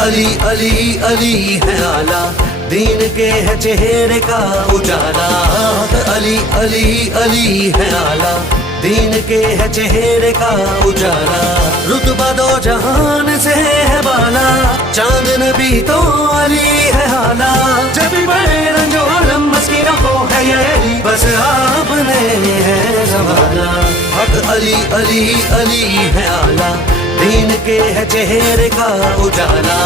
अली अली अली है आला, दीन के है चेहरे का उजाला। अली अली अली है आला, दीन के है चेहरे का उजाला। रुतबा दो जहान से है बाला, चांद नबी तो अली है आला। जब बड़े रंजो आलम मस्किनों को है ये बस आपने है ज़माना। हक अली अली अली है आला, दीन के है चेहरे का उजाला।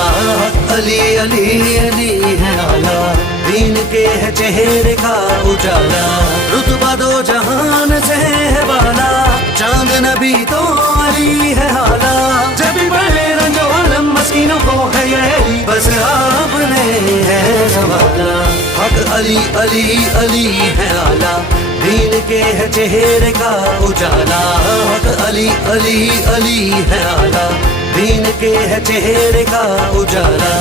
अली अली अली है आला, दीन के है चेहरे का उजाला। रुतबा दो जहान से है बाला, चांद नबी तो अली है आला। जब बड़े रंजो आलम मस्किनों को है ये बस आपने है ज़माना। हक अली अली अली है आला, दीन के है चेहरे का उजाला। अली अली अली है आला, दीन के है चेहरे का उजाला।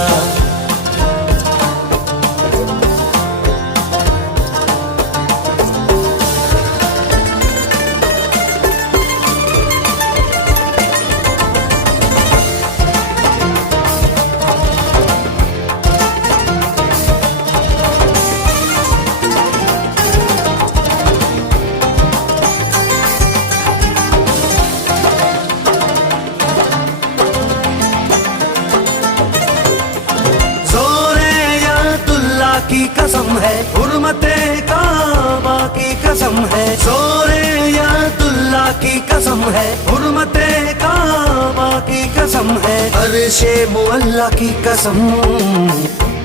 की कसम है, हुर्मते काबा की कसम है। जोरे यादुल्लाह की कसम है, हुर्मते काबा की कसम है। अर्शे मुअल्ला की कसम,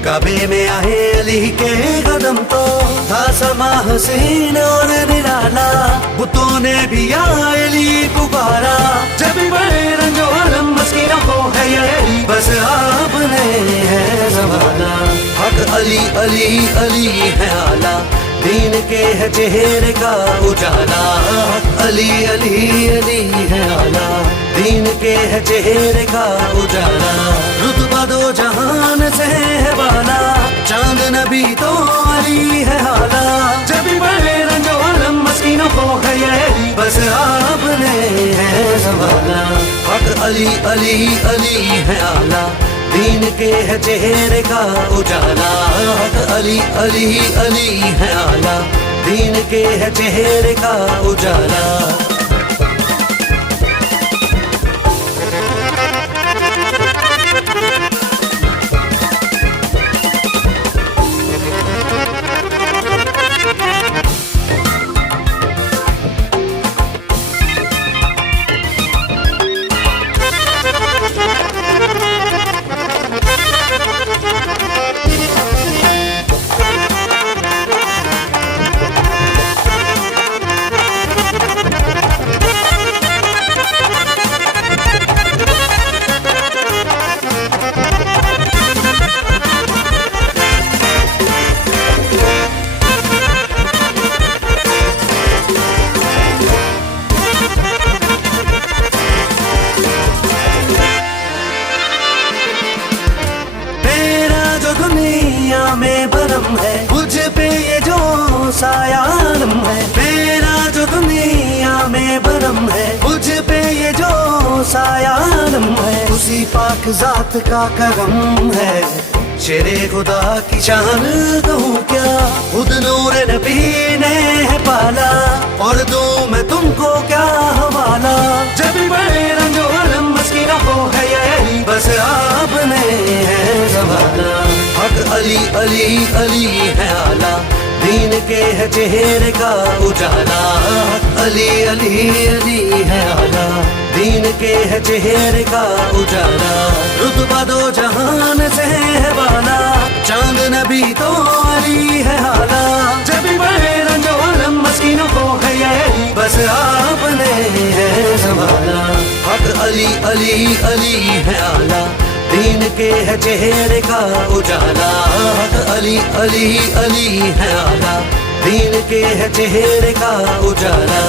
काबे में आए अली के कदम तो था समा हसीन और निराला। बुतों ने भी अली पुकारा, जब बड़े रंजो आलम मस्किनों को है ये बस आपने है ज़माना। हक अली अली अली है आला, दीन के है चेहरे का उजाला। अली अली अली है आला, दीन के है चेहरे का उजाला। रुतबा दो जहान से है बाला, चांद नबी तो अली है आला। जब बड़े रंजो आलम मस्किनों को है ये बस आपने है ज़माना। हक अली अली अली है आला, दीन के है चेहरे का उजाला। अली अली अली है आला, दीन के है चेहरे का उजाला। में बरम है, मुझ पे ये जो सायालम है। मेरा जो दुनिया में बरम है, मुझ पे ये जो सायालम है। उसी पाक जात का करम है, शेरे खुदा की शान कहूँ क्या। खुद नूर नबी ने है पाला, और दूं मैं तुमको क्या हवाला। जब बड़े रंजो आलम मस्किनों को है ये बस आपने है ज़माना। हक अली अली अली है आला, दीन के है चेहरे का उजाला। अली अली अली है आला, दीन के है चेहरे का उजाला। रुतबा दो जहान से है बाला, चांद नबी तो अली है आला। जब बड़े रंजो आलम मस्किनों को है ये बस आपने है ज़माना। हक अली अली अली है आला, दीन के है चेहरे का उजाला। अली अली अली है आला, दीन के है चेहरे का उजाला।